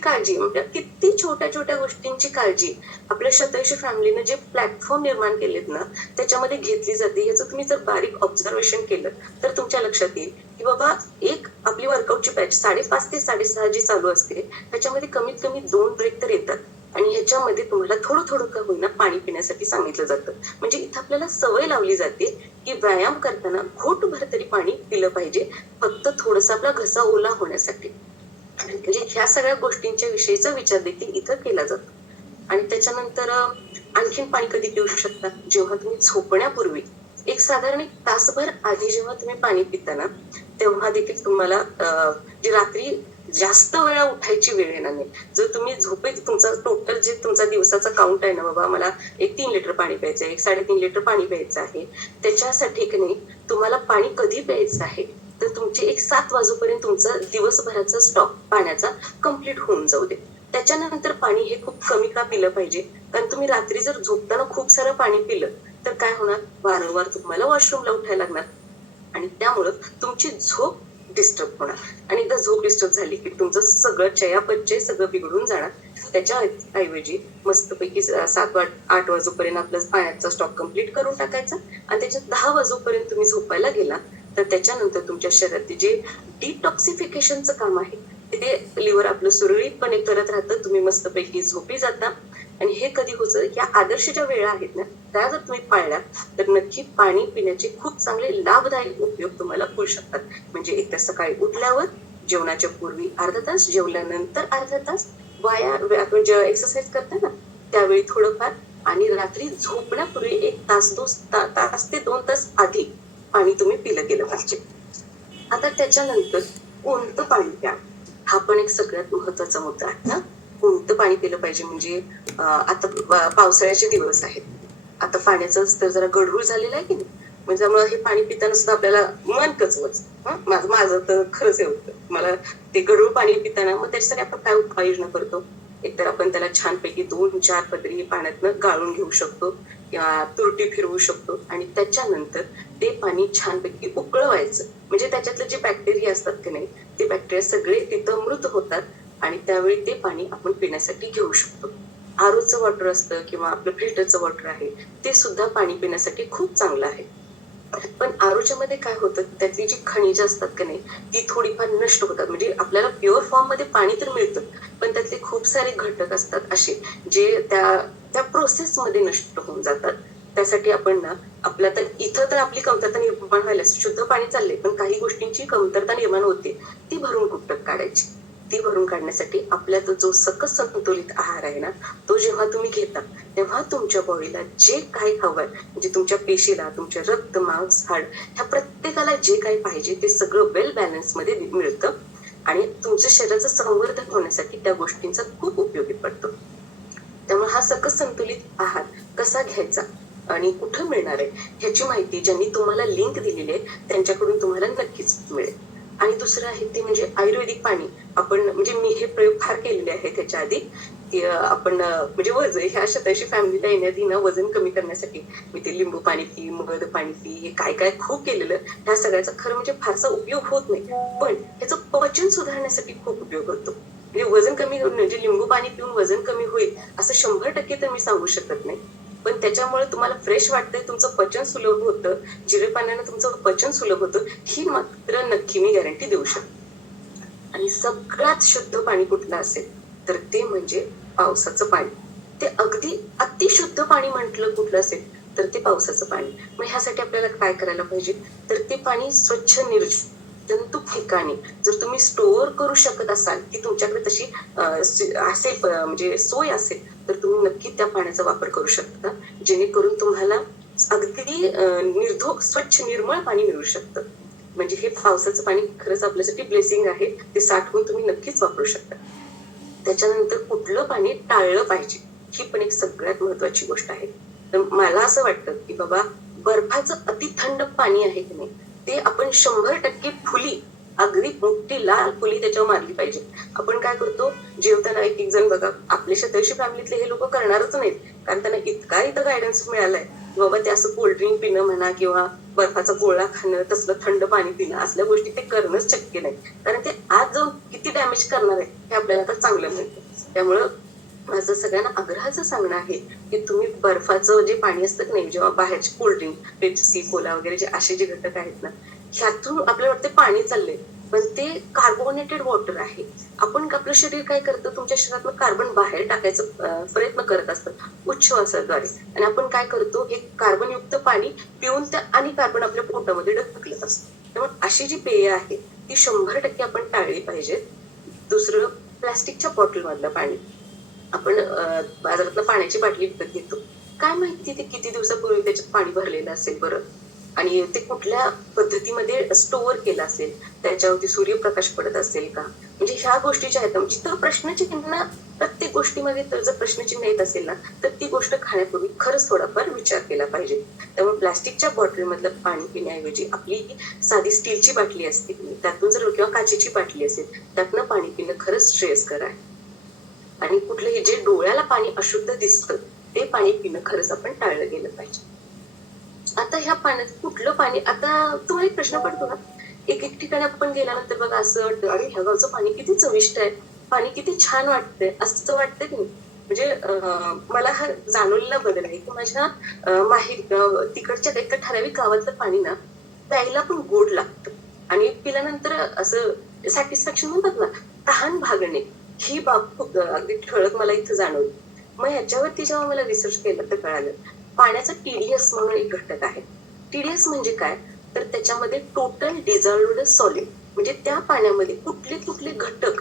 काळजी म्हणजे किती छोट्या छोट्या गोष्टींची काळजी आपल्या शतयशी फॅमिलीने जे प्लॅटफॉर्म निर्माण केलेत ना त्याच्यामध्ये घेतली जाते. याचं तुम्ही जर बारीक ऑब्झर्वेशन केलं तर तुमच्या लक्षात येईल की बाबा एक आपली वर्कआउटची बॅच साडेपाच ते साडेसहा जी चालू असते त्याच्यामध्ये कमीत कमी दोन ब्रेक तर येतात. आणि ह्याच्यामध्ये तुम्हाला थोडं थोडं का होईना पाणी पिण्यासाठी सांगितलं जातं. म्हणजे इथं आपल्याला सवय लावली जाते की व्यायाम करताना घोटभर तरी पाणी पिलं पाहिजे फक्त थोडंसं आपला घसा ओला होण्यासाठी. म्हणजे ह्या सगळ्या गोष्टींच्या विषयीचा विचार देखील इथं केला जातो. आणि त्याच्यानंतर आणखीन पाणी कधी पिऊ शकता? जेव्हा तुम्ही झोपण्यापूर्वी एक साधारण एक तासभर आधी जेव्हा तुम्ही पाणी पिता ना तेव्हा देखील तुम्हाला जी रात्री जास्त वेळा उठायची वेळ येणार नाही. जर तुम्ही झोपेत तुमचा टोटल जे तुमचा दिवसाचा काउंट आहे ना बाबा मला एक तीन लिटर पाणी प्यायचं आहे एक साडेतीन लिटर पाणी प्यायचं आहे त्याच्यासाठी की नाही तुम्हाला पाणी कधी प्यायचं आहे? तर तुमची एक सात वाजूपर्यंत तुमचा दिवसभराचा स्टॉक पाण्याचा कंप्लीट होऊन जाऊ दे. त्याच्यानंतर पाणी हे खूप कमी का पिलं पाहिजे? कारण तुम्ही रात्री जर झोपताना खूप सारं पाणी पिलं तर काय होणार? वारंवार तुम्हाला वॉशरूमला उठायला लागणार. आणि त्यामुळं तुमची झोप डिस्टर्ब होणार. आणि एकदा झोप डिस्टर्ब झाली की तुमचं सगळं चयापचय सगळं बिघडून जाणार. त्याच्या ऐवजी मस्तपैकी सात वाट आठ वाजूपर्यंत आपलं पाण्याचा स्टॉक कंप्लीट करून टाकायचा. आणि त्याच्यात दहा वाजूपर्यंत तुम्ही झोपायला गेला तर त्याच्यानंतर तुमच्या शरीरात जे डिटॉक्सिफिकेशनचं काम आहे ते लिव्हर आपलं सुरळीतपणे करत राहतं. तुम्ही मस्तपैकी झोपी जाता. आणि हे कधी होतं या आदर्श ज्या वेळा आहेत ना त्या जर तुम्ही पाळल्या तर नक्की पाणी पिण्याचे खूप चांगले लाभदायक उपयोग तुम्हाला होऊ शकतात. म्हणजे एक तर सकाळी उठल्यावर जेवणाच्या पूर्वी अर्धा तास जेवल्यानंतर अर्धा तास वाया आपण जेव्हा एक्सरसाइज करता ना त्यावेळी थोडंफार आणि रात्री झोपण्यापूर्वी एक तास दोन ता- तास ते दोन तास आधी पाणी तुम्ही पिलं गेलं पाहिजे. आता त्याच्यानंतर कोणतं पाणी प्या? हा पण एक सगळ्यात महत्त्वाचा मुद्दा आहे ना. कोणतं पाणी पिलं पाहिजे? म्हणजे आता पावसाळ्याचे दिवस आहेत. आता पाण्याचं स्तर जरा गढूळ झालेलं आहे की नाही? त्यामुळे हे पाणी पिताना सुद्धा आपल्याला मन कचवच माझं माझं तर खरंच हे होतं. मला ते गढूळ पाणी पिताना मग त्याच्यासाठी आपण काय उपाययोजना करतो? एकतर आपण त्याला छानपैकी दोन चार पदरी पाण्यातनं गाळून घेऊ शकतो किंवा तुरटी फिरवू शकतो आणि त्याच्यानंतर ते पाणी छानपैकी उकळवायचं. म्हणजे त्याच्यातले जे बॅक्टेरिया असतात की नाही ते बॅक्टेरिया सगळे तिथं मृत होतात आणि त्यावेळी ते पाणी आपण पिण्यासाठी घेऊ शकतो. आरोचं वॉटर असतं किंवा आपलं फिल्टरचं वॉटर आहे ते सुद्धा पाणी पिण्यासाठी खूप चांगलं आहे. पण आरोच्या मध्ये काय होतं त्यातली जी खनिज असतात की नाही ती थोडीफार नष्ट होतात. म्हणजे आपल्याला प्युअर फॉर्ममध्ये पाणी तर मिळतं पण त्यातले खूप सारे घटक असतात असे जे त्या त्या प्रोसेस मध्ये नष्ट होऊन जातात. त्यासाठी आपण ना आपल्या तर इथं तर आपली कमतरता निर्माण व्हायला शुद्ध पाणी चालले पण काही गोष्टींची कमतरता निर्माण होते ती भरून कुठं काढायची? ती भरून काढण्यासाठी आपल्यात जो सकस संतुलित आहार आहे ना तो जेव्हा तुम्ही घेता तेव्हा तुमच्या बॉडीला जे काही हवंय म्हणजे तुमच्या पेशीला तुमच्या रक्त मांस हाड ह्या प्रत्येकाला जे काही पाहिजे ते सगळं वेल बॅलन्समध्ये मिळतं. आणि तुमच्या शरीराचं संवर्धन होण्यासाठी त्या गोष्टींचा खूप उपयोगी पडतो. त्यामुळे हा सकस संतुलित आहार कसा घ्यायचा आणि कुठं मिळणार आहे ह्याची माहिती ज्यांनी तुम्हाला लिंक दिलेली आहे त्यांच्याकडून तुम्हाला नक्कीच मिळेल. आणि दुसरं आहे ते म्हणजे आयुर्वेदिक पाणी. आपण म्हणजे मी हे प्रयोग फार केलेले आहेत त्याच्या आधी. की आपण म्हणजे वजन ह्या शताशी फॅमिलीला येण्याआधी ना वजन कमी करण्यासाठी मी ते लिंबू पाणी पी मध पाणी पी हे काय काय खूप केलेलं. ह्या सगळ्याचा खरं म्हणजे फारसा उपयोग होत नाही. पण ह्याचं पचन सुधारण्यासाठी खूप उपयोग होतो. म्हणजे वजन कमी म्हणजे लिंबू पाणी पिऊन वजन कमी होईल असं शंभर टक्के तर मी सांगू शकत नाही. पण त्याच्यामुळे तुम्हाला फ्रेश वाटतंय तुमचं पचन सुलभ होतं जिरे पाण्यानं तुमचं पचन सुलभ होतं ही मात्र नक्की मी गॅरंटी देऊ शकते. आणि सगळ्यात शुद्ध पाणी कुठलं असेल तर ते म्हणजे पावसाचं पाणी. ते अगदी अतिशुद्ध पाणी म्हटलं कुठलं असेल तर ते पावसाचं पाणी. मग ह्यासाठी आपल्याला काय करायला पाहिजे? तर ते पाणी स्वच्छ निर्जंतुक ठिकाणी. जर तुम्ही स्टोअर करू शकत असाल की तुमच्याकडे तशी असेल म्हणजे सोय असेल तर तुम्ही नक्की त्या पाण्याचा वापर करू शकता. जेणेकरून तुम्हाला अगदी निर्धो निर्धोक स्वच्छ निर्मळ पाणी मिळू शकतं. म्हणजे हे पावसाचं पाणी खरंच आपल्यासाठी ब्लेसिंग आहे. ते साठवून तुम्ही नक्कीच वापरू शकता. त्याच्यानंतर कुठलं पाणी टाळलं पाहिजे ही पण एक सगळ्यात महत्वाची गोष्ट आहे. तर मला असं वाटतं की बाबा बर्फाचं अति थंड पाणी आहे की नाही ते आपण शंभर टक्के फुली अगदी मोठी लाल फुली त्याच्यावर मारली पाहिजे. आपण काय करतो? जेवताना एक एक जण बघा आपल्या शतयशी फॅमिलीतले हे लोक करणारच नाहीत. कारण त्यांना इतका इथं गायडन्स मिळालाय. की बाबा ते असं कोल्ड्रिंक पिणं म्हणा किंवा बर्फाचा गोळा खाणं तसलं थंड पाणी पिणं असल्या गोष्टी ते करणंच शक्य नाही. कारण ते आज जाऊन किती डॅमेज करणार आहे हे आपल्याला आता चांगलं मिळतं. त्यामुळं माझं सगळ्यांना आग्रहाचं सांगणं आहे की तुम्ही बर्फाचं जे पाणी असतं की नाही जेव्हा बाहेरचे कोल्ड्रिंक पेप्सी कोला वगैरे जे असे जे घटक आहेत ना ह्यातून आपल्याला वाटते पाणी चाललंय. पण ते कार्बोनेटेड वॉटर आहे. आपण आपलं शरीर काय करतं? तुमच्या शरीरातलं कार्बन बाहेर टाकायचं प्रयत्न करत असतं उच्छ्वासाद्वारे आणि आपण काय करतो? हे कार्बन युक्त पाणी पिऊन त्या आणि कार्बन आपल्या पोटामध्ये ढकलत असतं. त्यामुळे अशी जी पेय आहे ती शंभर टक्के आपण टाळली पाहिजेत. दुसरं प्लास्टिकच्या बॉटल मधलं पाणी. आपण बाजारातनं बाजारातलं पाण्याची बाटली विकत घेतो. काय माहिती ते किती दिवसापूर्वी त्याच्यात पाणी भरलेलं असेल बरं? आणि ते कुठल्या पद्धतीमध्ये स्टोअर केलं असेल? त्याच्यावरती सूर्यप्रकाश पडत असेल का? म्हणजे ह्या गोष्टी ज्या आहेत म्हणजे तर प्रश्नचिन्ह प्रत्येक गोष्टीमध्ये तर जर प्रश्नचिन्ह येत असेल ना तर ती गोष्ट खाण्यापूर्वी खरंच थोडाफार विचार केला पाहिजे. त्यामुळे प्लास्टिकच्या बॉटलमधलं पाणी पिण्याऐवजी आपली साधी स्टीलची बाटली असते. त्यातून जर किंवा काचेची बाटली असेल त्यातनं पाणी पिणं खरंच श्रेयस्कर आहे. आणि कुठलंही जे डोळ्याला पाणी अशुद्ध दिसतं ते पाणी पिणं खरंच आपण टाळलं गेलं पाहिजे. आता ह्या पाण्यात कुठलं पाणी आता तुम्हाला एक प्रश्न पडतो ना. एक एक ठिकाणी आपण गेल्यानंतर बघा असं वाटतं अरे ह्या गावचं पाणी किती चविष्ट आहे. पाणी किती छान वाटतंय. असं वाटतं की म्हणजे मला हा जाणवलेला बदल आहे की माझ्या माहेर तिकडच्या एका ठराविक गावातलं पाणी ना प्यायला पण गोड लागतं. आणि पिल्यानंतर असं सॅटिस्फॅक्शन म्हणतात ना तहान भागणे. ही बाब खूप अगदी ठळक मला इथं जाणवली. मग ह्याच्यावरती जेव्हा मला रिसर्च केलं तर कळालं पाण्याचा टीडीएस म्हणून एक घटक आहे. टीडीएस म्हणजे काय? तर त्याच्यामध्ये टोटल डिझॉल्व्ड सॉलिड म्हणजे त्या पाण्यामध्ये कुठले कुठले घटक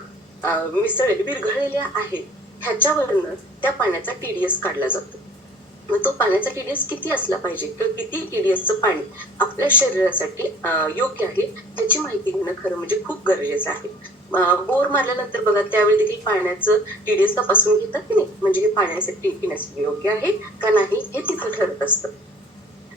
मिसळले विरघळलेले आहेत ह्याच्यावरनं त्या पाण्याचा टीडीएस काढला जातो. मग तो पाण्याचा टीडीएस किती असला पाहिजे? किंवा किती टीडीएसचं पाणी आपल्या शरीरासाठी योग्य आहे? ह्याची माहिती घेणं खरं म्हणजे खूप गरजेचं आहे. बोर मारल्यानंतर बघा त्यावेळी देखील पाण्याचं टीडीएस तपासून घेतात की नाही? म्हणजे हे पाण्यासाठी पिण्यासाठी योग्य आहे का नाही हे तिथं ठरत असतं.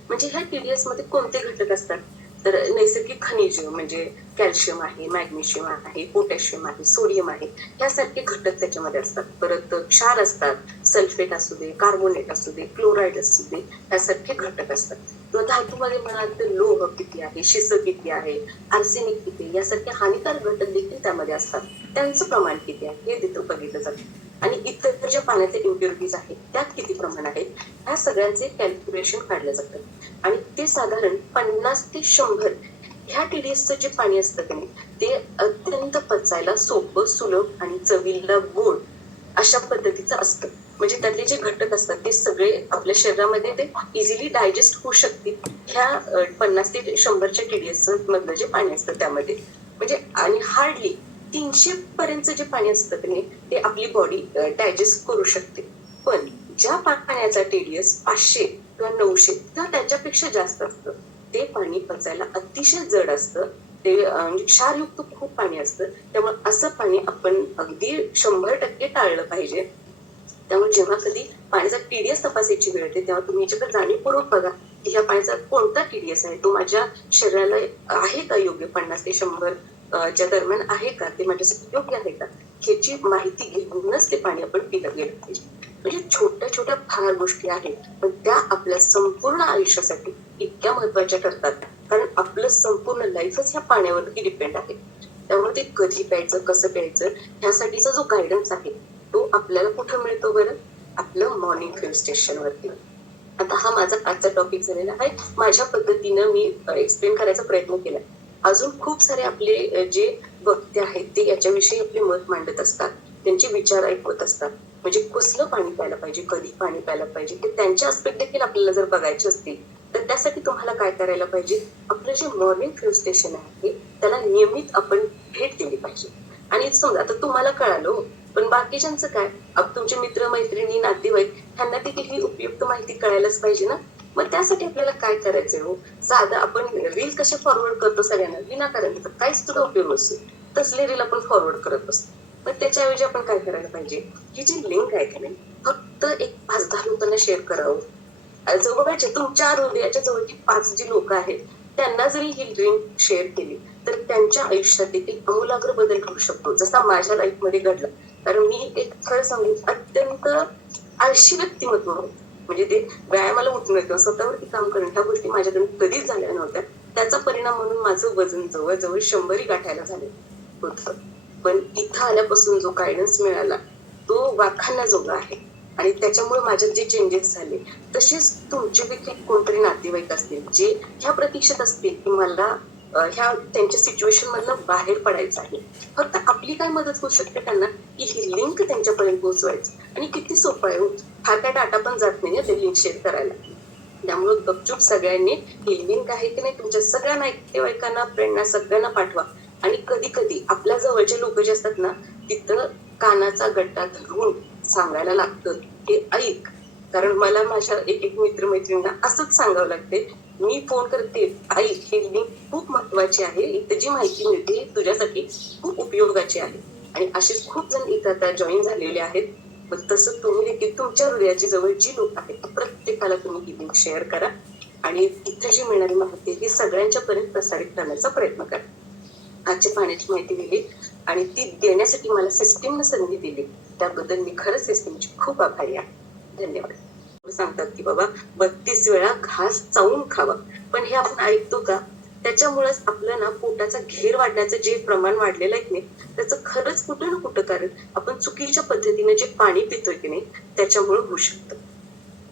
म्हणजे ह्या टीडीएसमध्ये कोणते घटक असतात? तर नैसर्गिक खनिज म्हणजे कॅल्शियम आहे मॅग्नेशियम आहे पोटॅशियम आहे सोडियम आहे यासारखे घटक त्याच्यामध्ये असतात. परत क्षार असतात सल्फेट असू दे कार्बोनेट असू दे क्लोराईड असू दे यासारखे घटक असतात. किंवा धातूमध्ये म्हणाल तर लोह किती आहे शिस किती आहे आर्सेनिक किती आहे यासारखे हानिकारक घटक देखील त्यामध्ये असतात. त्यांचं प्रमाण किती आहे हे तिथं बघितलं जातं. आणि इतर ज्या पाण्याचे इम्प्युरिटीज आहेत त्यात किती प्रमाण आहे? ह्या सगळ्यांचे कॅल्क्युलेशन काढलं जातं. आणि ते साधारण पन्नास ते शंभर ह्या टीडीएसचं जे पाणी असतं की नाही ते अत्यंत पचायला सोपं सुलभ आणि चवीला गोड अशा पद्धतीचं असतं. म्हणजे त्यातले जे घटक असतात ते सगळे आपल्या शरीरामध्ये ते इझिली डायजेस्ट होऊ शकतील. ह्या पन्नास ते शंभरच्या टीडीएस मधलं जे पाणी असतं त्यामध्ये. म्हणजे आणि हार्डली तीनशे पर्यंत जे पाणी असतं की नाही ते आपली बॉडी डायजेस्ट करू शकते. पण ज्या पाण्याचा टीडीएस पाचशे किंवा नऊशे किंवा त्याच्यापेक्षा जास्त असतं ते पाणी पचायला अतिशय जड असतं. ते म्हणजे क्षारयुक्त खूप पाणी असतं. त्यामुळे असं पाणी आपण अगदी शंभर टक्के टाळलं पाहिजे. त्यामुळे जेव्हा कधी पाण्याचा टीडीएस तपासायची वेळ येते तेव्हा तुम्ही याच्याकडे जाणीवपूर्वक बघा की ह्या पाण्याचा कोणता टीडीएस आहे. तो माझ्या शरीराला आहे का योग्य पन्नास ते शंभर? च्या दरम्यान आहे का? ते माझ्यासाठी योग्य आहे का? ह्याची माहिती घेऊनच ते पाणी आपण पिलं गेलं पाहिजे. म्हणजे छोट्या छोट्या फार गोष्टी आहेत पण त्या आपल्या संपूर्ण आयुष्यासाठी इतक्या महत्त्वाच्या ठरतात. कारण आपलं संपूर्ण लाईफच ह्या पाण्यावरती डिपेंड आहे. त्यामुळे ते कधी प्यायचं कसं प्यायचं ह्यासाठीचा जो गायडन्स आहे तो आपल्याला कुठं मिळतो बरं? आपलं मॉर्निंग फिल स्टेशन वरती. आता हा माझा आजचा टॉपिक झालेला आहे. माझ्या पद्धतीनं मी एक्सप्लेन करायचा प्रयत्न केला अजून खूप सारे आपले जे वक्ते आहेत ते याच्याविषयी आपले मत मांडत असतात. त्यांचे विचार ऐकवत असतात. म्हणजे कसलं पाणी प्यायला पाहिजे कधी पाणी प्यायला पाहिजे ते त्यांचे आस्पेक्ट देखील आपल्याला जर बघायचे असतील तर त्यासाठी तुम्हाला काय करायला पाहिजे? आपलं जे मॉर्निंग फिल्म स्टेशन आहे त्याला नियमित आपण भेट दिली पाहिजे. आणि समजा आता तुम्हाला कळालो हो, पण बाकीच्यांचं काय? तुमचे मित्र मैत्रिणी नातेवाईक ह्यांना देखील ही उपयुक्त माहिती कळायलाच पाहिजे ना? मग त्यासाठी आपल्याला काय करायचंय हो? साधं आपण रील कसे फॉरवर्ड करतो सगळ्यांना? विनाकारण तर काहीच तुला उपयोग नसतो. तसले रील आपण फॉरवर्ड करत असतो पण त्याच्याऐवजी आपण काय करायला पाहिजे? ही जी लिंक आहे का नाही फक्त एक पाच दहा लोकांना शेअर करावं. जवळचे तुमच्या हृदयाच्या जवळची पाच जी लोक आहेत त्यांना जरी ही लिंक शेअर केली तर त्यांच्या आयुष्यात देखील आमूलाग्र बदल होऊ शकतो. जसा माझ्या लाईफमध्ये घडला. कारण मी एक खरं सांगू अत्यंत आळशी व्यक्तिमत्व म्हणजे ते व्यायामाला उठणं किंवा स्वतःवरती काम करणं ह्या गोष्टी माझ्याकडून कधीच झाल्या नव्हत्या. त्याचा परिणाम म्हणून माझं वजन जवळजवळ शंभरी गाठायला झाले होतं. पण इथं आल्यापासून जो गायडन्स मिळाला तो वाखांना जोगा आहे. आणि त्याच्यामुळे माझ्यात जे चेंजेस झाले तसेच तुमचे देखील कोणतरी नातेवाईक असतील जे ह्या प्रतीक्षेत असतील की मला ह्या त्यांच्या सिच्युएशन मधनं बाहेर पडायचं आहे. फक्त आपली काय मदत होऊ शकते त्यांना? की ही लिंक त्यांच्यापर्यंत पोहोचवायची. आणि किती सोपं आहे हो. हा. फार काय डाटा पण जात नाही ते लिंक शेअर करायला. त्यामुळे गपचूप सगळ्यांनी ही लिंक आहे की नाही तुमच्या सगळ्या नातेवाईकांना फ्रेंडना सगळ्यांना पाठवा. आणि कधी कधी आपल्या जवळचे लोक जे असतात ना तिथं कानाचा गट्टा धरून सांगायला लागतं की ऐक. कारण मला माझ्या एक एक मित्रमैत्रिणींना असंच सांगावं लागते मी फोन करते. आई हे लिंक खूप महत्वाची आहे. इथं जी माहिती मिळते ही तुझ्यासाठी खूप उपयोगाची आहे. आणि असेच खूप जण इथं आता जॉईन झालेले आहेत. पण तसं तुम्ही देखील तुमच्या हृदयाची जवळ जी लोक आहेत प्रत्येकाला तुम्ही ही लिंक शेअर करा. आणि इथं जी मिळणारी माहिती आहे सगळ्यांच्या पर्यंत प्रसारित करण्याचा प्रयत्न करा. आजच्या पाण्याची माहिती दिली आणि ती देण्यासाठी मला सिस्टीमनं संधी दिली. त्याबद्दल मी खरंच सिस्टीमची खूप आभारी आहे. धन्यवाद. सांगतात की बाबा बत्तीस वेळा घास चावून खावा. पण हे आपण ऐकतो का? त्याच्यामुळेच आपलं ना पोटाचा घेर वाढण्याचं जे प्रमाण वाढलेलं आहे की नाही त्याचं खरंच कुठं ना कुठं कारण आपण चुकीच्या पद्धतीने जे पाणी पितोय की नाही त्याच्यामुळे होऊ शकतं.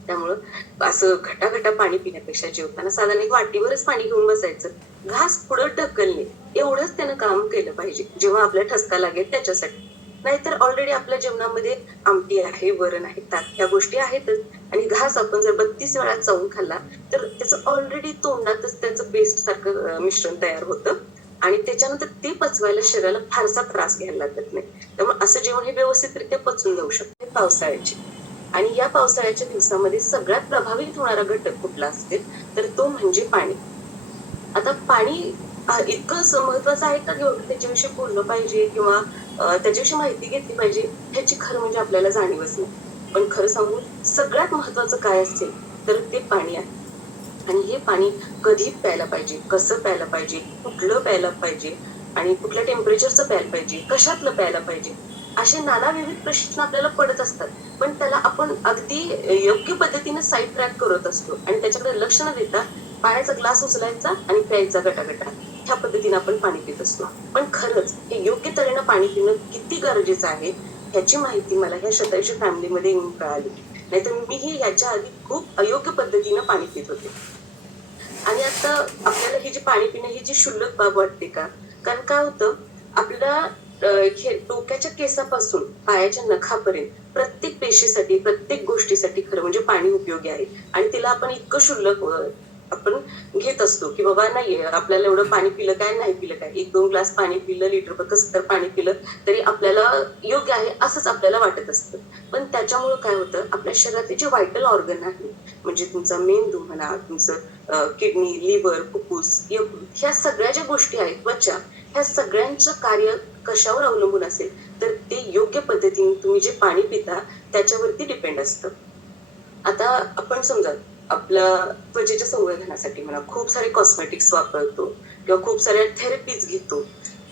त्यामुळं असं घटाघटा पाणी पिण्यापेक्षा जेवताना साधारण एक वाटीवरच पाणी घेऊन बसायचं. घास पुढं ढकलणे एवढंच त्यानं काम केलं पाहिजे जेव्हा आपल्या ठसका लागेल त्याच्यासाठी. नाहीतर ऑलरेडी आपल्या जेवणामध्ये आमटी आहे वरण आहे ताक ह्या गोष्टी आहेतच. आणि घास आपण जर बत्तीस वेळा चावून खाल्ला तर त्याचं ऑलरेडी तोंडातच त्याचं पेस्ट सारखं मिश्रण तयार होतं. आणि त्याच्यानंतर ते पचवायला शरीराला फारसा त्रास घ्यायला लागत नाही. त्यामुळे असं जेवण हे व्यवस्थितरित्या पचून जाऊ शकते. पावसाळ्याची. आणि या पावसाळ्याच्या दिवसामध्ये सगळ्यात प्रभावित होणारा घटक कुठला असेल तर तो म्हणजे पाणी. आता पाणी इतकं महत्वाचं आहे का एवढं त्याच्याविषयी बोललं पाहिजे किंवा त्याच्याविषयी माहिती घेतली पाहिजे ह्याची खरं म्हणजे आपल्याला जाणीवच नाही. पण खरं सांगू सगळ्यात महत्वाचं काय असेल तर ते पाणी आहे. आणि हे पाणी कधी प्यायला पाहिजे कसं प्यायला पाहिजे कुठलं प्यायला पाहिजे आणि कुठल्या टेम्परेचरचं प्यायला पाहिजे कशातलं प्यायला पाहिजे असे नानाविविध प्रश्न आपल्याला पडत असतात. पण त्याला आपण अगदी योग्य पद्धतीने साईड ट्रॅक करत असतो. आणि त्याच्याकडे लक्ष न देता पाण्याचा ग्लास उचलायचा आणि प्यायचा गटागटा. ह्या पद्धतीने आपण पाणी पित असतो. पण खरंच हे योग्य तऱ्हेनं पाणी पिणं किती गरजेचं आहे ह्याची माहिती मला ह्या शतायुषी फॅमिलीमध्ये येऊन कळाली. नाहीतर मीही ह्याच्या आधी खूप अयोग्य पद्धतीनं पाणी पित होते. आणि आता आपल्याला हे जे पाणी पिणं ही जी क्षुल्लक बाब वाटते का? कारण काय होतं आपल्या हे डोक्याच्या केसापासून पायाच्या नखापर्यंत प्रत्येक पेशीसाठी प्रत्येक गोष्टीसाठी खरं म्हणजे पाणी उपयोगी आहे. आणि तिला आपण इतकं क्षुल्लक आपण घेत असतो की बाबा नाही आपल्याला एवढं पाणी पिलं काय नाही पिलं काय? एक दोन ग्लास पाणी पिलं लिटर कसं तर पाणी पिलं तरी आपल्याला योग्य आहे असंच आपल्याला वाटत असतं. पण त्याच्यामुळे काय होतं आपल्या शरीरातले जे व्हायटल ऑर्गन आहे म्हणजे तुमचा मेंदू म्हणा तुमचं किडनी लिव्हर फुफ्फुस यकृत ह्या सगळ्या ज्या गोष्टी आहेत त्वचा ह्या सगळ्यांचं कार्य कशावर अवलंबून असेल तर ते योग्य पद्धतीने तुम्ही जे पाणी पिता त्याच्यावरती डिपेंड असतं. आता आपण समजा आपल्या त्वचेच्या संवर्धनासाठी म्हणा खूप सारे कॉस्मेटिक्स वापरतो किंवा खूप साऱ्या थेरपीज घेतो.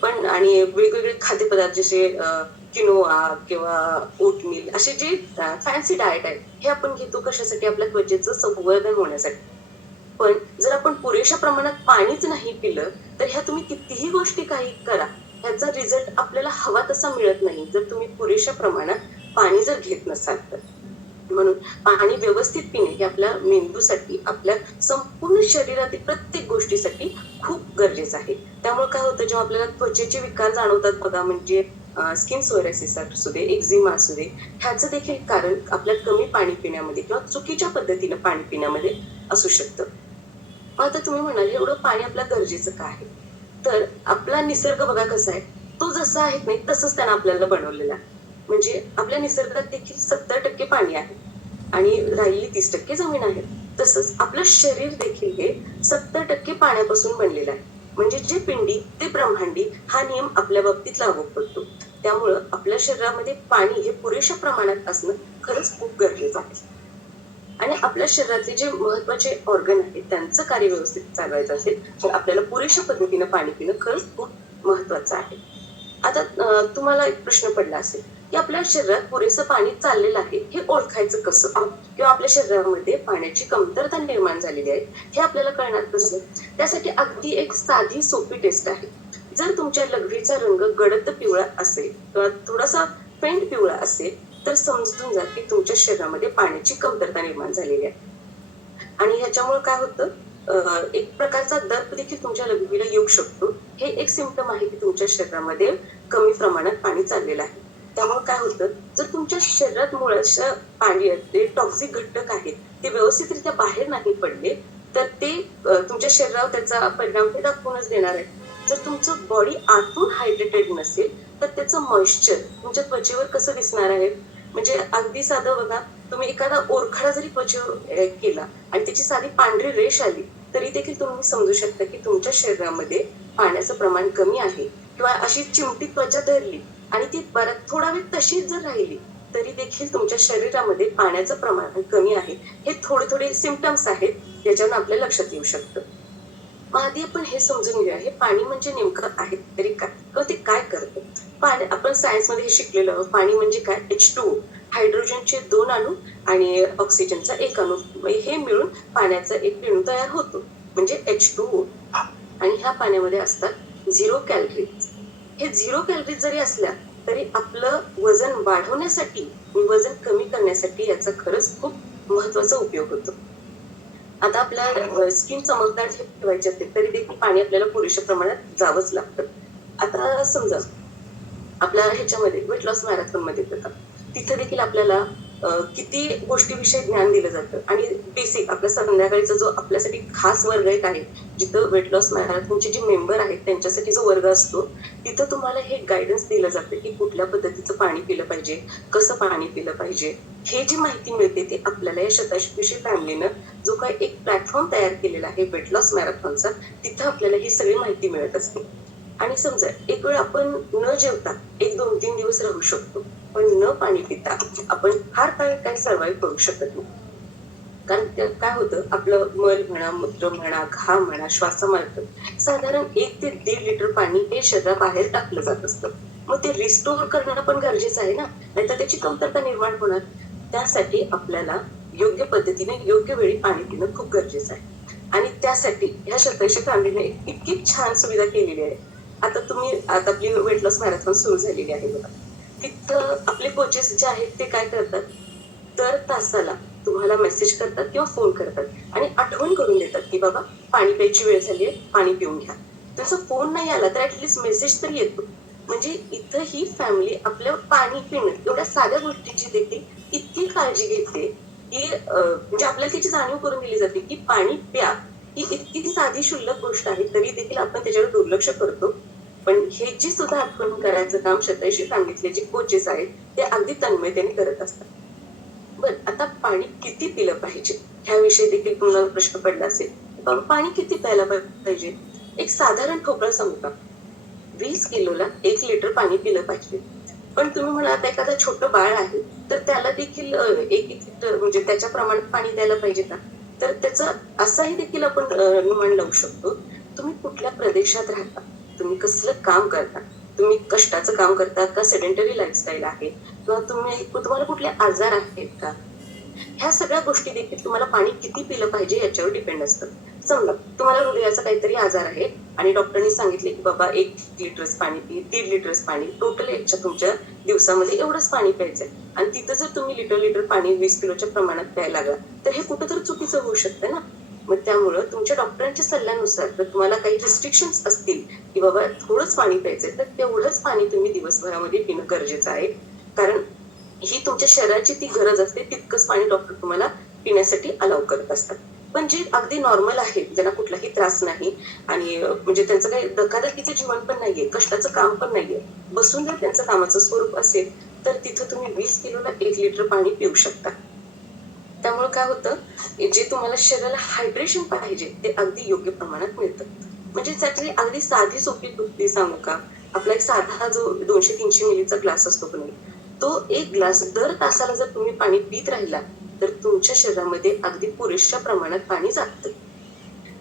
पण आणि वेगवेगळे खाद्यपदार्थ जसे किनोआ किंवा ओटमील असे जे फॅन्सी डाएट आहेत हे आपण घेतो कशासाठी? आपल्या त्वचेचं संवर्धन होण्यासाठी. पण जर आपण पुरेशा प्रमाणात पाणीच नाही पिलं तर ह्या तुम्ही कितीही गोष्टी काही करा ह्याचा रिझल्ट आपल्याला हवा तसा मिळत नाही जर तुम्ही पुरेशा प्रमाणात पाणी जर घेत नसाल तर. म्हणून पाणी व्यवस्थित पिणे हे आपल्या मेंदूसाठी आपल्या संपूर्ण शरीरातील प्रत्येक गोष्टीसाठी खूप गरजेचं आहे. त्यामुळे काय होतं जेव्हा आपल्याला त्वचेचे विकार जाणवतात बघा म्हणजे स्किन सोरायसिस असू दे एक्झिमा असू दे ह्याचं देखील कारण आपल्या कमी पाणी पिण्यामध्ये किंवा चुकीच्या पद्धतीनं पाणी पिण्यामध्ये असू शकतं. मग आता तुम्ही म्हणाल एवढं पाणी आपल्या गरजेचं का आहे? तर आपला निसर्ग बघा कसा आहे. तो जसा आहे नाही तसंच त्यानं आपल्याला बनवलेला आहे. म्हणजे आपल्या निसर्गात देखील सत्तर टक्के पाणी आहे. आणि राहिलेली तीस टक्के जमीन आहे. तसंच आपलं शरीर देखील हे सत्तर टक्के पाण्यापासून बनलेलं आहे. म्हणजे जे पिंडी ते ब्रह्मांडी हा नियम आपल्या बाबतीत लागू पडतो. त्यामुळं आपल्या शरीरामध्ये पाणी हे पुरेशा प्रमाणात असणं खरंच खूप गरजेचं आहे. आणि आपल्या शरीरातले जे महत्त्वाचे ऑर्गन आहेत त्यांचं कार्य व्यवस्थित चालवायचं असेल तर आपल्याला पुरेशा पद्धतीनं पाणी पिणं खरंच खूप महत्वाचं आहे. आता तुम्हाला एक प्रश्न पडला असेल. की आपल्या शरीरात पुरेसं पाणी चाललेलं आहे हे ओळखायचं कसं? किंवा आपल्या शरीरामध्ये पाण्याची कमतरता निर्माण झालेली आहे हे आपल्याला कळणार कसं? त्यासाठी अगदी एक साधी सोपी टेस्ट आहे. जर तुमच्या लघवीचा रंग गडद पिवळा असेल किंवा थोडासा पेंट पिवळा असेल तर समजून जा की तुमच्या शरीरामध्ये पाण्याची कमतरता निर्माण झालेली आहे. आणि ह्याच्यामुळे काय होतं? एक प्रकारचा दर्प देखील तुमच्या लघवीला येऊ शकतो. हे एक सिम्पटम आहे की तुमच्या शरीरामध्ये कमी प्रमाणात पाणी चाललेलं आहे. त्यामुळे काय होतं जर तुमच्या शरीरात मुळाच्या पाणी ते टॉक्सिक घटक आहेत ते व्यवस्थितरित्या बाहेर नाही पडले तर ते तुमच्या शरीरावर त्याचा परिणाम ते दाखवूनच देणार आहे जर तुमचं बॉडी आतून हायड्रेटेड नसेल तर त्याचं मॉइश्चर तुमच्या त्वचेवर कसं दिसणार आहे? म्हणजे अगदी साधं बघा तुम्ही एखादा ओरखडा जरी त्वचेवर केला आणि त्याची साधी पांढरी रेष आली तरी देखील तुम्ही समजू शकता की तुमच्या शरीरामध्ये पाण्याचं प्रमाण कमी आहे. किंवा अशी चिमटी त्वचा धरली आणि ती बऱ्याच थोडा वेळ तशीच जर राहिली तरी देखील तुमच्या शरीरामध्ये पाण्याचं प्रमाण कमी आहे. हे थोडे थोडे सिमटम्स आहेत याच्यानं आपल्या लक्षात येऊ शकतं. मग आधी आपण हे समजून घेऊया. हे पाणी म्हणजे नेमकं आहे तरी काय? किंवा ते काय करतं? पाणी आपण सायन्समध्ये हे शिकलेलं आहोत. पाणी म्हणजे काय? एच टू हायड्रोजनचे दोन अणू आणि ऑक्सिजनचा एक अणू. हे मिळून पाण्याचा एक रेणू तयार होतो. म्हणजे एच टू आणि ह्या पाण्यामध्ये असतात झिरो कॅलरीज हे झिरो कॅलरीज जरी असल्या तरी आपलं वजन वाढवण्यासाठी वजन कमी करण्यासाठी याचा खरंच खूप महत्त्वाचा उपयोग होतो. आता आपल्या स्किन चमकदार ठेवायची असते तरी देखील पाणी आपल्याला पुरेशा प्रमाणात जावंच लागतं. आता समजा आपल्या ह्याच्यामध्ये वेट लॉस मॅरेथॉनमध्ये तिथे देखील आपल्याला किती गोष्टीविषयी ज्ञान दिलं जातं? आणि बेसिक आपल्या संध्याकाळीचा जो आपल्यासाठी खास वर्ग एक आहे जिथं वेट लॉस मॅरेथॉनचे जे मेंबर आहेत त्यांच्यासाठी जो वर्ग असतो तिथं तुम्हाला हे गायडन्स दिलं जातं की कुठल्या पद्धतीचं पाणी पिलं पाहिजे कसं पाणी पिलं पाहिजे. हे जी माहिती मिळते ती आपल्याला या शताशिषी फॅमिलीनं जो काय एक प्लॅटफॉर्म तयार केलेला आहे वेट लॉस मॅरेथॉनचा तिथं आपल्याला ही सगळी माहिती मिळत असते. आणि समजा एक वेळ आपण न जेवता एक दोन तीन दिवस राहू शकतो. पण न पाणी पिता आपण फार काय काय सर्वाईव्ह करू शकत नाही. कारण त्यात काय होतं आपलं मल म्हणा मूत्र म्हणा घाम म्हणा श्वासामार्फत साधारण एक ते दीड लिटर पाणी हे शरीराबाहेर टाकलं जात असतं. मग ते रिस्टोअर करणं पण गरजेचं आहे ना? नाहीतर त्याची कमतरता निर्माण होणार. त्यासाठी आपल्याला योग्य पद्धतीने योग्य वेळी पाणी पिणं खूप गरजेचं आहे. आणि त्यासाठी ह्या शतायुषी फॅमिलीने इतकी छान सुविधा केलेली आहे. आता तुम्ही आता आपली वेट लॉस मॅरेथॉन सुरू झालेली आहे बघा. तिथं आपले कोचेस जे आहेत ते काय करतात? दर तासाला तुम्हाला मेसेज करतात किंवा फोन करतात आणि आठवण करून देतात की बाबा पाणी प्यायची वेळ झाली आहे पाणी पिऊन घ्या. तसं फोन नाही आला तर ऍटलिस्ट मेसेज तरी येतो. म्हणजे इथं ही फॅमिली आपलं पाणी पिणं एवढ्या साध्या गोष्टीची देखील इतकी काळजी घेते की म्हणजे आपल्याला त्याची जाणीव करून दिली जाते की पाणी प्या ही इतकी साधी शुल्लक गोष्ट आहे तरी देखील आपण त्याच्यावर दुर्लक्ष करतो. पण हे जी सुद्धा आठवण करायचं काम शतायुषी सांगितले जे कोचेस आहेत ते अगदी तन्मयतेने करत असतात. बर आता पाणी किती पिलं पाहिजे? ह्याविषयी देखील तुम्हाला प्रश्न पडला असेल. बाबा पाणी किती प्यायला पाहिजे? एक साधारण ठोकळा सांगू का? वीस किलोला एक लिटर पाणी पिलं पाहिजे. पण तुम्ही म्हणा आता एखादा छोटं बाळ आहे तर त्याला देखील एक एक लिटर म्हणजे त्याच्या प्रमाणात पाणी द्यायला पाहिजे का? तर त्याचा असाही देखील आपण अनुमान लावू शकतो. तुम्ही कुठल्या प्रदेशात राहता? तुम्ही कसलं काम करता? तुम्ही कष्टाचं काम करता का सेडेंटरी लाईफस्टाईल आहे? किंवा तुम्ही तुम्हाला कुठले आजार आहेत का? ह्या सगळ्या गोष्टी देखील तुम्हाला पाणी किती पिलं पाहिजे याच्यावर डिपेंड असतं. समजा तुम्हाला हृदयाचा काहीतरी आजार आहे आणि डॉक्टरनी सांगितले की बाबा एक लिटरच पाणी पी दीड लिटरच पाणी. टोटल याच्या तुमच्या दिवसामध्ये एवढंच पाणी प्यायचंय. आणि तिथं जर तुम्ही लिटर लिटर पाणी वीस किलोच्या प्रमाणात प्यायला लागला तर हे कुठंतरी चुकीचं होऊ शकतं ना? मग त्यामुळं तुमच्या डॉक्टरांच्या सल्ल्यानुसार जर तुम्हाला काही रिस्ट्रिक्शन्स असतील की बाबा थोडंच पाणी प्यायचंय तर तेवढंच पाणी तुम्ही दिवसभरामध्ये पिणं गरजेचं आहे. कारण ही तुमच्या शरीराची ती गरज असते तितकंच पाणी डॉक्टर तुम्हाला पिण्यासाठी अलाव करत असतात. पण जे अगदी नॉर्मल आहे ज्यांना कुठलाही त्रास नाही आणि म्हणजे त्यांचं काही धकाधकीचं जीवन पण नाहीये कष्टाचं काम पण नाहीये बसून जर त्यांचं कामाचं स्वरूप असेल तर तिथं तुम्ही वीस किलोला एक लिटर पाणी पिऊ शकता. त्यामुळे काय होतं जे तुम्हाला शरीराला हायड्रेशन पाहिजे ते अगदी योग्य प्रमाणात मिळतं. म्हणजे त्यातली अगदी साधी सोपी गोष्टी सांगू का? आपला एक साधा जो दोनशे तीनशे मिलीचा ग्लास असतो पण तो एक ग्लास दर तासाला जर तुम्ही पाणी पित राहिला तर तुमच्या शरीरामध्ये अगदी पुरेशा प्रमाणात पाणी जातं.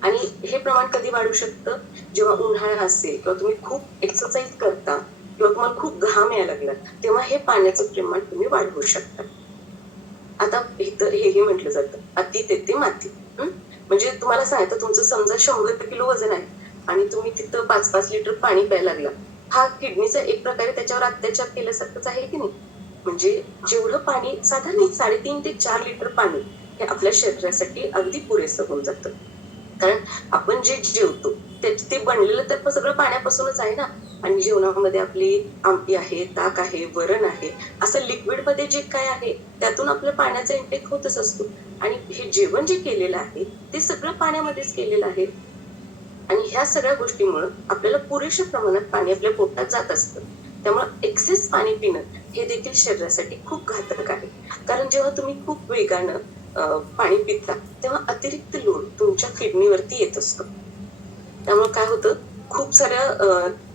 आणि हे प्रमाण कधी वाढू शकतं? जेव्हा उन्हाळा असेल किंवा तुम्ही खूप एक्सरसाइज करता किंवा तुम्हाला खूप घाम यायला लागला तेव्हा हे पाण्याचं प्रमाण तुम्ही वाढवू शकता. आता इतर हेही म्हटलं जातं. अति तेथे माती. म्हणजे तुम्हाला सांगायचं तुमचं समजा शंभर किलो वजन आहे आणि तुम्ही तिथं पाच पाच लिटर पाणी प्यायला लागला. हा किडनीचा एक प्रकारे त्याच्यावर अत्याचार केल्यासारखंच आहे की नाही? म्हणजे जेवढं पाणी साधारण एक साडेतीन ते चार लिटर पाणी हे आपल्या शरीरासाठी अगदी पुरेसं होऊन जातं. कारण आपण जे जेवतो ते बनलेलं तर सगळं पाण्यापासूनच आहे ना? आणि जेवणामध्ये आपली आमटी आहे ताक आहे वरण आहे असं लिक्विडमध्ये जे काय आहे त्यातून आपलं पाण्याचा इंटेक होतच असतो. आणि हे जेवण जे केलेलं आहे ते सगळं पाण्यामध्येच केलेलं आहे. आणि ह्या सगळ्या गोष्टीमुळे आपल्याला पुरेशा प्रमाणात पाणी आपल्या पोटात जात असतं. त्यामुळे एक्सेस पाणी पिणं हे देखील शरीरासाठी खूप घातक आहे. कारण जेव्हा तुम्ही खूप वेगानं अं, पाणी पिता तेव्हा अतिरिक्त लोड तुमच्या किडनीवरती येत असतो. त्यामुळे काय होतं खूप साऱ्या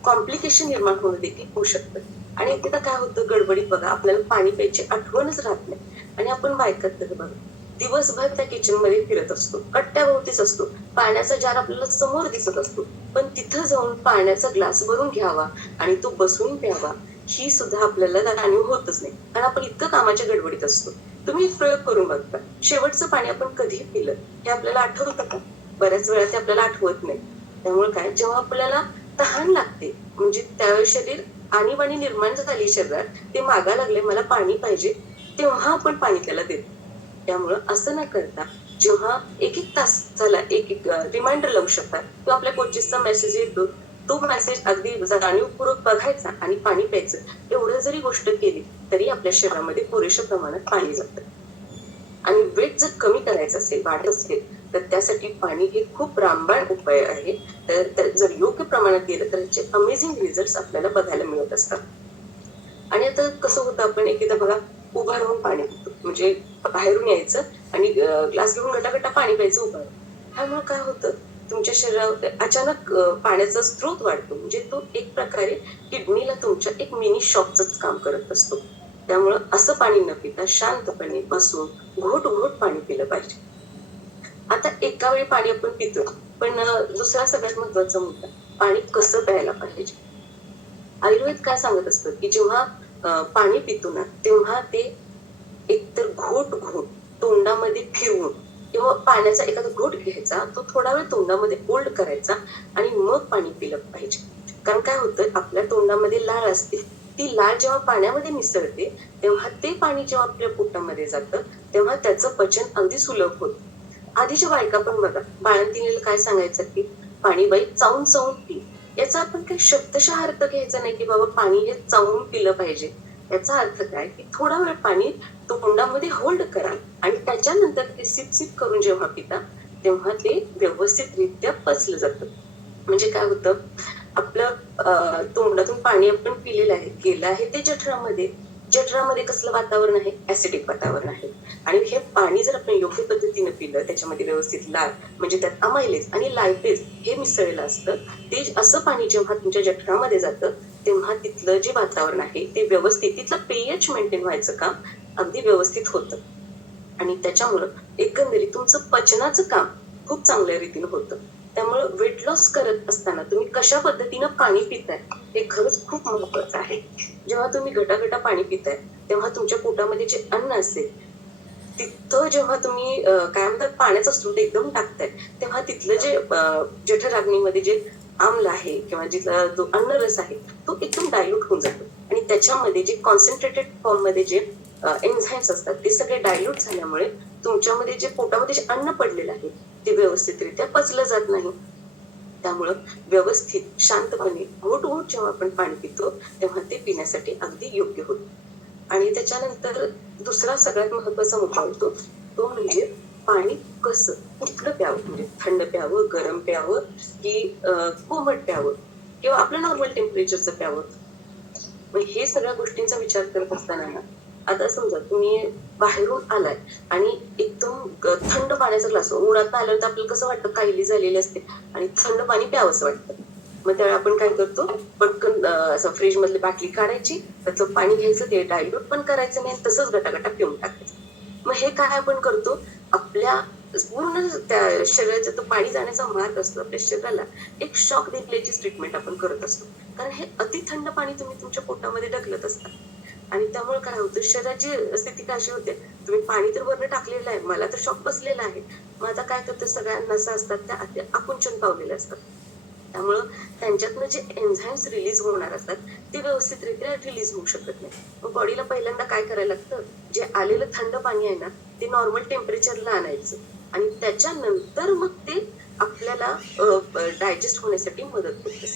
कॉम्प्लिकेशन निर्माण होणं देखील होऊ शकतं. आणि एकदा काय होतं गडबडीत बघा आपल्याला पाणी प्यायची आठवणच राहत नाही. आणि आपण बायकात तर बघा दिवसभर त्या किचनमध्ये फिरत असतो कट्ट्याभोवतीच असतो. पाण्याचा जार आपल्याला समोर दिसत असतो. पण तिथं जाऊन पाण्याचा ग्लास भरून घ्यावा आणि तो बसून प्यावा ही सुद्धा आपल्याला जाणीव होतच नाही. कारण आपण इतकं कामाच्या गडबडीत असतो. तुम्ही प्रयोग करून बघता. शेवटचं पाणी आपण कधी पिलं हे आपल्याला आठवतं का? बऱ्याच वेळा ते आपल्याला आठवत नाही. त्यामुळे काय? जेव्हा आपल्याला तहान लागते. म्हणजे त्यावेळेस शरीर आणीबाणी निर्माण झाली शरीरात ते मागा लागले मला पाणी पाहिजे तेव्हा आपण पाणी त्याला देतो. त्यामुळं असं न करता जेव्हा एक एक तास झाला एक एक रिमाइंडर लावू शकतात तो आपल्या कोचेसचा मेसेज येतो. तो मेसेज अगदी जाणीवपूर्वक बघायचा आणि पाणी प्यायचं. एवढं जरी गोष्ट केली तरी आपल्या शरीरामध्ये पुरेशा प्रमाणात पाणी जातं. आणि वेट जर कमी करायचं असेल वाढत असेल तर त्यासाठी पाणी हे खूप रामबाण उपाय आहे. तर जर योग्य प्रमाणात दिलं तर याचे अमेझिंग रिझल्ट आपल्याला बघायला मिळत असतात. आणि आता कसं होतं आपण एकेदा बघा उभा राहून पाणी पितो. म्हणजे बाहेरून यायचं आणि ग्लास घेऊन गटागटा पाणी प्यायचं उभा राहून. त्यामुळे काय होतं तुमच्या शरीरावर अचानक पाण्याचा स्रोत वाढतो. म्हणजे तो एक प्रकारे किडनीला तुमच्या एक मिनी शॉकच काम करत असतो. त्यामुळं असं पाणी न पिता शांतपणे बसून घोट घोट पाणी पिलं पाहिजे. आता एका वेळी पाणी आपण पितो. पण दुसरा सगळ्यात महत्त्वाचा मुद्दा पाणी कसं प्यायला पाहिजे? आयुर्वेद काय सांगत असतं की जेव्हा पाणी पितो ना तेव्हा ते एकतर घोट घोट तोंडामध्ये फिरवून किंवा पाण्याचा एखादा घोट घ्यायचा तो थोडा वेळ तोंडामध्ये ओल्ड करायचा आणि मग पाणी पिलं पाहिजे. कारण काय होतं आपल्या तोंडामध्ये लाळ असते. ती लाळ जेव्हा पाण्यामध्ये मिसळते तेव्हा ते पाणी जेव्हा आपल्या पोटामध्ये जातं तेव्हा त्याचं पचन अगदी सुलभ होतं. आधीच्या बायका पण बघा. बाळंतिणीला काय सांगायचं की पाणी बाई चावून चावून पी. याचा आपण काही शब्दशः अर्थ घ्यायचा नाही की बाबा पाणी हे चावून पिलं पाहिजे. याचा अर्थ काय की थोडा वेळ पाणी तोंडामध्ये होल्ड करा आणि त्याच्यानंतर ते सिप सिप करून जेव्हा पिता तेव्हा ते व्यवस्थितरित्या पचलं जातं. म्हणजे काय होतं? आपलं तोंडातून पाणी आपण पिलेलं आहे गेलं आहे ते जठरामध्ये. जठरामध्ये कसलं वातावरण आहे? ऍसिडिक वातावरण आहे. आणि हे पाणी जर आपण योग्य पद्धतीने पिलं त्याच्यामध्ये व्यवस्थित लाल म्हणजे त्यात अमायलेज आणि लायपेज हे मिसळलेलं असतं ते असं पाणी जेव्हा तुमच्या जठरामध्ये जातं तेव्हा तिथलं जे वातावरण आहे ते व्यवस्थित तिथलं पीएच मेंटेन व्हायचं काम अगदी व्यवस्थित होतं. आणि त्याच्यामुळं एकंदरीत तुमचं पचनाचं काम खूप चांगल्या रीतीनं होतं. त्यामुळे वेट लॉस करत असताना तुम्ही कशा पद्धतीनं पाणी पिताय हे खरंच खूप महत्वाचं आहे. जेव्हा तुम्ही घटाघटा पाणी पिताय तेव्हा तुमच्या पोटामध्ये जे अन्न असेल तिथं जेव्हा तुम्ही काय म्हणतात पाण्याचा स्रोत एकदम टाकताय तेव्हा तिथलं जे जठराग्नीमध्ये जे आम्ल आहे किंवा जिथला जो अन्नरस आहे तो एकदम डायल्यूट होऊन जातो. आणि त्याच्यामध्ये जे कॉन्सन्ट्रेटेड फॉर्ममध्ये जे एन्झाईम्स असतात ते सगळे डायल्यूट झाल्यामुळे तुमच्यामध्ये जे पोटामध्ये जे अन्न पडलेलं आहे ते व्यवस्थितरित्या पचलं जात नाही. त्यामुळं व्यवस्थित शांतपणे घोट घोट जेव्हा आपण पाणी पितो तेव्हा ते पिण्यासाठी अगदी योग्य होत. आणि त्याच्यानंतर दुसरा सगळ्यात महत्त्वाचा मुद्दा होतो तो म्हणजे पाणी कसं कुठलं प्यावं? म्हणजे थंड प्यावं गरम प्यावं की कोमट प्यावं? किंवा आपलं नॉर्मल टेम्परेचरचं प्यावं? मग हे सगळ्या गोष्टींचा विचार करत असताना आता समजा तुम्ही बाहेरून आलाय आणि एकदम थंड पाण्याचा ग्लास उन्हात आल्यावर तर आपल्याला कसं वाटतं काहिली झालेली असते आणि थंड पाणी प्यावंसं वाटतं. मग त्यावेळी आपण काय करतो पटकन असं फ्रीज मधली बाटली काढायची त्याचं पाणी घ्यायचं ते डायल्यूट पण करायचं नाही तसंच गटागटा पिऊन टाकायचं. मग हे काय आपण करतो आपल्या पूर्ण त्या शरीराचा तो पाणी जाण्याचा मार्ग असतो आपल्या शरीराला एक शॉक देण्याची ट्रीटमेंट आपण करत असतो. कारण हे अति थंड पाणी तुम्ही तुमच्या पोटामध्ये ढकलत असता. आणि त्यामुळे काय होतं शरीराची स्थिती कशी होते तुम्ही पाणी तर वरनं टाकलेलं आहे मला तर शॉक बसलेला आहे. मग आता काय करतं सगळ्या नसा असतात त्या आकुंचन पावलेल्या असतात. त्यामुळं त्यांच्यातनं जे एन्झाईम्स रिलीज होणार असतात ते व्यवस्थितरित्या रिलीज होऊ शकत नाही. मग बॉडीला पहिल्यांदा काय करायला लागतं जे आलेलं थंड पाणी आहे ना ते नॉर्मल टेम्परेचरला आणायचं. आणि त्याच्यानंतर मग ते आपल्याला डायजेस्ट होण्यासाठी मदत करते.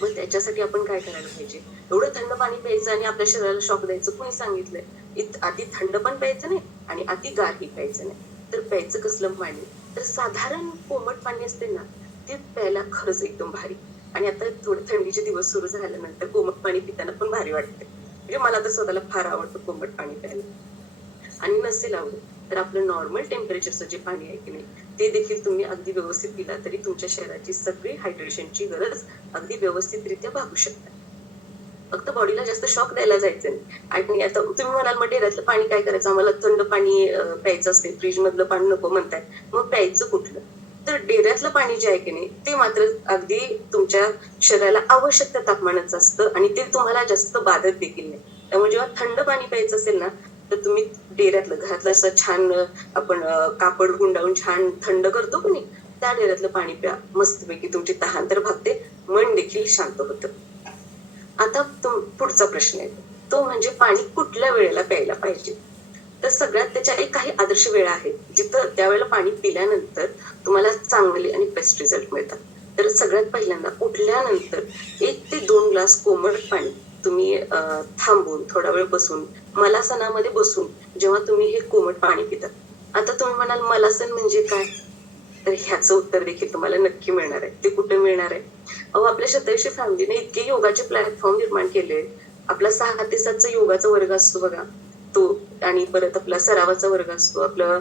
मग त्याच्यासाठी आपण काय करायला पाहिजे? एवढं थंड पाणी प्यायचं आणि आपल्या शरीराला शॉक द्यायचं. कोणी सांगितलंय? इत- अति थंड पण प्यायचं नाही आणि अति गारही प्यायचं नाही. तर प्यायचं कसलं पाणी? तर साधारण कोमट पाणी असते ना ते प्यायला खरंच एकदम भारी. आणि आता थोडे थंडीचे दिवस सुरू झाल्यानंतर कोमट पाणी पिताना पण भारी वाटते. म्हणजे मला तर स्वतःला फार आवडतं कोमट पाणी प्यायला. आणि नसेल आवडत तर आपलं नॉर्मल टेम्परेचरचं जे पाणी आहे की नाही ते देखील तुम्ही अगदी व्यवस्थित पिला तरी तुमच्या शरीराची सगळी हायड्रेशनची गरज अगदी व्यवस्थितरित्या भागू शकता. फक्त बॉडीला जास्त शॉक द्यायला जायचं नाही. आणि आता तुम्ही म्हणाल मग डेऱ्यातलं पाणी काय करायचं? आम्हाला थंड पाणी प्यायचं असते. फ्रीज मधलं पाणी नको म्हणताय. मग प्यायचं कुठलं? तर डेऱ्यातलं पाणी जे आहे की नाही ते मात्र अगदी तुमच्या शरीराला आवश्यक त्या तापमानाचं असतं आणि ते तुम्हाला जास्त बाधत देखील नाही. त्यामुळे जेव्हा थंड पाणी प्यायचं असेल ना तर तुम्ही डेऱ्यातलं घरातलं असं छान आपण कापड गुंडाळून छान थंड करतो कोणी त्या डेऱ्यातलं पाणी प्या. मस्तपैकी तुमची तहान तर भागते. मन देखील शांत होतं. आता तुम- पुढचा प्रश्न आहे. तो म्हणजे पाणी कुठल्या वेळेला प्यायला पाहिजे? तर सगळ्यात त्याच्या एक काही आदर्श वेळा आहेत जिथं त्यावेळेला पाणी पिल्यानंतर तुम्हाला चांगले आणि बेस्ट रिझल्ट मिळतात. तर सगळ्यात पहिल्यांदा उठल्यानंतर एक ते दोन ग्लास कोमट पाणी तुम्ही थांबून थोडा वेळ बसून मलासनामध्ये बसून जेव्हा तुम्ही हे कोमट पाणी पिता. आता तुम्ही म्हणाल मलासन म्हणजे काय? तर ह्याचं उत्तर देखील तुम्हाला नक्की मिळणार आहे. ते कुठे मिळणार आहे? अहो आपल्या शतायुषी फॅमिलीने इतके योगाचे प्लॅटफॉर्म निर्माण केले. आपला सहा ते सातचा योगाचा वर्ग असतो बघा. तो आणि परत आपला सरावाचा वर्ग असतो. आपलं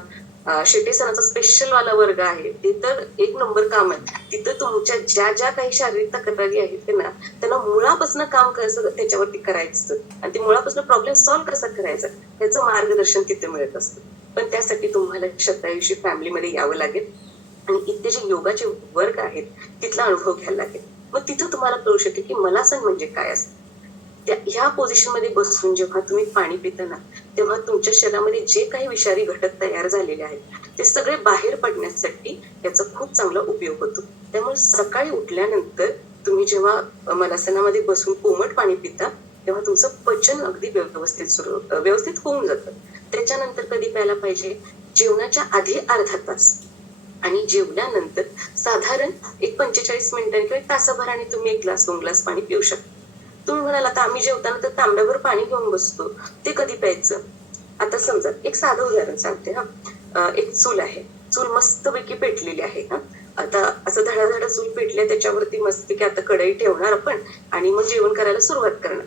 शेटे सणाचा स्पेशल वाला वर्ग आहे. ते तर एक नंबर काम आहे. तिथं तुमच्या ज्या ज्या काही शारीरिक तक्रारी आहेत ना त्यांना मुळापासून काम कसं त्याच्यावरती करायचं. आणि ते मुळापासून प्रॉब्लेम सॉल्व्ह कसा करायचा त्याचं मार्गदर्शन तिथे मिळत असतं. पण त्यासाठी तुम्हाला शतायुषी फॅमिलीमध्ये यावं लागेल. आणि इथे जे योगाचे वर्ग आहेत तिथला अनुभव घ्यायला लागेल. मग तिथं तुम्हाला कळू शकेल की मलासन म्हणजे काय असतं. ह्या पोझिशनमध्ये बसून जेव्हा तुम्ही पाणी पिताना तेव्हा तुमच्या शरीरामध्ये जे काही विषारी घटक तयार झालेले आहेत ते सगळे बाहेर पडण्यासाठी याचा खूप चांगला उपयोग होतो. त्यामुळे सकाळी उठल्यानंतर तुम्ही जेव्हा मलासनामध्ये बसून कोमट पाणी पिता तेव्हा तुमचं पचन अगदी व्यवस्थित सुरू व्यवस्थित होऊन जातं. त्याच्यानंतर कधी प्यायला पाहिजे? जेवणाच्या आधी अर्धा तास. आणि जेवल्यानंतर साधारण एक पंचेचाळीस मिनिटांनी किंवा एक तासाभराने तुम्ही एक ग्लास दोन ग्लास पाणी पिऊ शकता. तुम्ही म्हणाला आता आम्ही जेवताना तर तांब्यावर पाणी घेऊन बसतो. ते कधी प्यायचं? आता समजा एक साधं उदाहरण सांगते हा. एक चूल आहे. चूल मस्तपैकी पेटलेली आहे हा. आता असं धडाधडा चूल पेटल्या त्याच्यावरती मस्तपैकी आता कढई ठेवणार आपण आणि मग जेवण करायला सुरुवात करणार.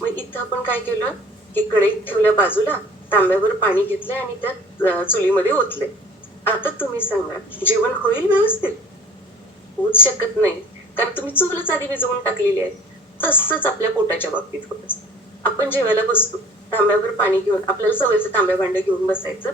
मग इथं आपण काय केलं? की कढई ठेवल्या बाजूला तांब्यावर पाणी घेतलंय आणि त्या चुलीमध्ये ओतलंय. आता तुम्ही सांगा जेवण होईल व्यवस्थित? होऊच शकत नाही. कारण तुम्ही चूलच आधी विजवून टाकलेली आहे. तसंच आपल्या पोटाच्या बाबतीत होत असतं. आपण जेवायला बसतो तांब्यावर पाणी घेऊन आपल्याला सवयचं तांब्या भांड घेऊन बसायचं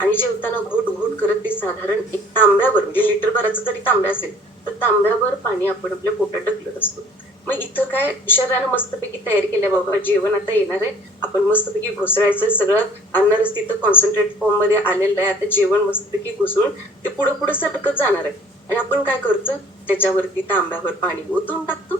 आणि जेवताना घोट घोट करत ते साधारण एक तांब्यावर म्हणजे लिटर भराचं जरी तांब्या असेल तर तांब्यावर पाणी आपण आपल्या पोटात ढकलत असतो. मग इथं काय शरीरानं मस्तपैकी तयार केल्या बाबा जेवण आता येणार आहे आपण मस्तपैकी घुसळायचं सगळं अन्नरस तिथं कॉन्सन्ट्रेट फॉर्ममध्ये आलेलं आहे आता जेवण मस्तपैकी घुसळून ते पुढे पुढे सरकत जाणार आहे. आणि आपण काय करतो? त्याच्यावरती तांब्यावर पाणी ओतून टाकतो.